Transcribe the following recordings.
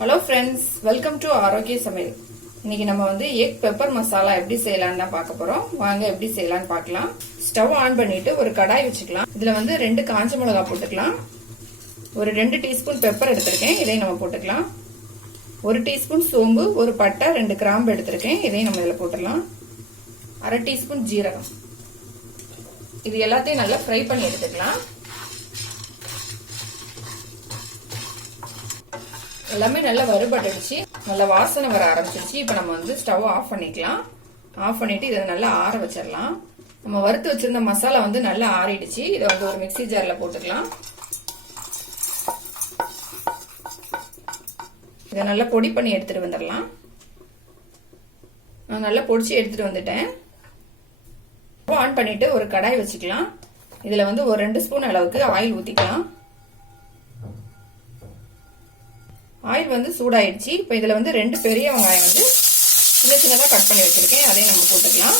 Hello friends, welcome to ஆரோக்கிய சமையல். இன்னைக்கு நம்ம வந்து எக் பெப்பர் மசாலா எப்படி செய்யலாம்னு தான் பார்க்க போறோம். வாங்க எப்படி செய்யலாம்னு பார்க்கலாம். ஸ்டவ் ஆன் பண்ணிட்டு ஒரு கடாய் வச்சுக்கலாம். இதுல வந்து 2 காஞ்ச மிளகாய் போட்டுக்கலாம். ஒரு 2 டீஸ்பூன் பெப்பர் எடுத்திருக்கேன், இதையும் நம்ம போட்டுக்கலாம். 1 டீஸ்பூன் சோம்பு, ஒரு பட்டை, 2 கிராம்பு எடுத்திருக்கேன், இதையும் நம்ம இதில் போட்டுக்கலாம். 1/2 டீஸ்பூன் ஜீரகம். இது எல்லாத்தையும் நல்லா ஃப்ரை பண்ணி எடுத்துக்கலாம். எல்லாமே நல்லா வறுபட்டுடுச்சு, நல்லா வாசனை வர ஆரம்பிச்சிருச்சு. இப்போ நம்ம வந்து ஸ்டவ் ஆஃப் பண்ணிக்கலாம். ஆஃப் பண்ணிட்டு இதை நல்லா ஆற வச்சிடலாம். நம்ம வறுத்து வச்சிருந்த மசாலா வந்து நல்லா ஆறிடுச்சு. இதை வந்து ஒரு மிக்ஸி ஜார்ல போட்டுக்கலாம். இதை நல்லா பொடி பண்ணி எடுத்துட்டு வந்துடலாம். நான் நல்லா பொடிச்சு எடுத்துட்டு வந்துட்டேன். ஆன் பண்ணிட்டு ஒரு கடாய் வச்சுக்கலாம். இதுல வந்து ஒரு 2 ஸ்பூன் அளவுக்கு ஆயில் ஊத்திக்கலாம். ஆயில் வந்து சூடாயிடுச்சு. இப்போ இதுல வந்து 2 பெரிய வெங்காயம் வந்து சின்ன சின்னதா கட் பண்ணி வச்சிருக்கேன், அதையும் நம்ம போட்டுக்கலாம்.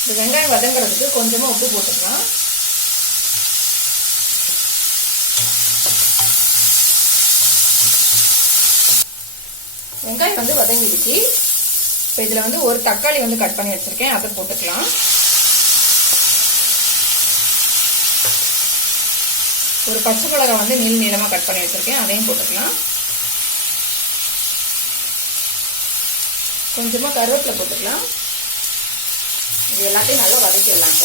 இந்த வெங்காயம் வதங்குறதுக்கு கொஞ்சமா உப்பு போட்டுக்கலாம். வெங்காயம் வந்து வதங்கிடுச்சு. இப்போ இதுல வந்து ஒரு தக்காளி வந்து கட் பண்ணி வச்சிருக்கேன், அதை போட்டுக்கலாம். ஒரு பச்சை மிளகாய் வந்து நீளமா கட் பண்ணி வச்சிருக்கேன், அதையும் போட்டுக்கலாம். கொஞ்சமா கருவேப்பிலை போட்டுக்கலாம். இது எல்லாத்தையும் நல்லா வதக்கிடலாம்.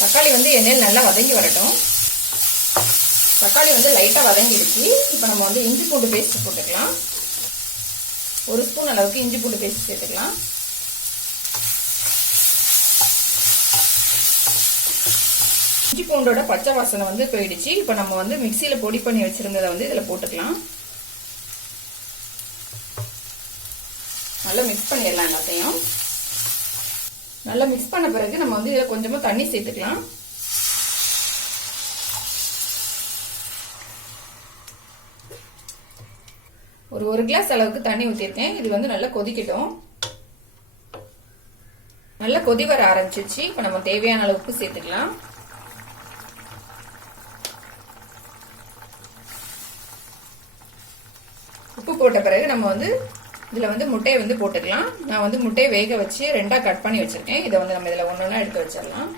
தக்காளி வந்து எண்ணெயில் நல்லா வதங்கி வரட்டும். தக்காளி வந்து லைட்டா வதங்கிடுச்சு. இப்போ நம்ம வந்து இஞ்சி பூண்டு பேஸ்ட் போட்டுக்கலாம். 1 ஸ்பூன் அளவுக்கு இஞ்சி பூண்டு பேஸ்ட் சேர்த்துக்கலாம். இஞ்சி பூண்டோட பச்சை வாசனை வந்து போயிடுச்சு. இப்போ நம்ம வந்து மிக்சியில பொடி பண்ணி வச்சிருந்ததை வந்து இதுல போட்டுக்கலாம். நல்லா மிக்ஸ் பண்ணிடலாம். எல்லாத்தையும் நல்லா மிக்ஸ் பண்ண பிறகு நம்ம வந்து இதுல கொஞ்சமா தண்ணி சேர்த்துக்கலாம். ஒரு கிளாஸ் அளவுக்கு தண்ணி ஊற்றிருக்கேன். இது வந்து நல்லா கொதிக்கட்டும். நல்லா கொதி வர ஆரம்பிச்சிருச்சு. இப்போ நம்ம தேவையான அளவு உப்பு சேர்த்துக்கலாம். உப்பு போட்ட பிறகு நம்ம வந்து இதுல வந்து முட்டையை வந்து போட்டுக்கலாம். நான் வந்து முட்டையை வேக வச்சு 2ஆ கட் பண்ணி வச்சிருக்கேன். இதை வந்து நம்ம இதுல ஒன்னொன்னா எடுத்து வச்சிடலாம்.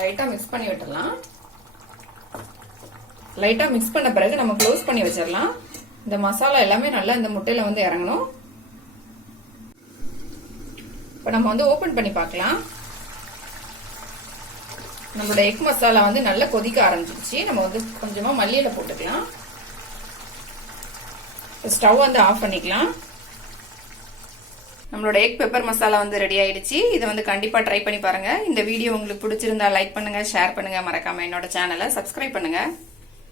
லைட்டா மிக்ஸ் பண்ணி விட்டுடலாம். லைட்டா மிக்ஸ் பண்ண பிறகு நம்ம க்ளோஸ் பண்ணி வச்சிடலாம். இந்த மசாலா எல்லாமே நல்லா இந்த முட்டையில வந்து இறங்கணும். இப்ப நம்ம வந்து ஓபன் பண்ணி பார்க்கலாம். நம்மளோட எக் மசாலா வந்து நல்லா கொதிக்க ஆரம்பிச்சிருச்சு. நம்ம வந்து கொஞ்சமா மல்லியில போட்டுக்கலாம். ஸ்டவ் வந்து ஆஃப் பண்ணிக்கலாம். நம்மளோட எக் பெப்பர் மசாலா வந்து ரெடி ஆயிடுச்சு. இதை வந்து கண்டிப்பா ட்ரை பண்ணி பாருங்க. இந்த வீடியோ உங்களுக்கு பிடிச்சிருந்தா லைக் பண்ணுங்க, ஷேர் பண்ணுங்க, மறக்காம என்னோட சேனலை சப்ஸ்கிரைப் பண்ணுங்க.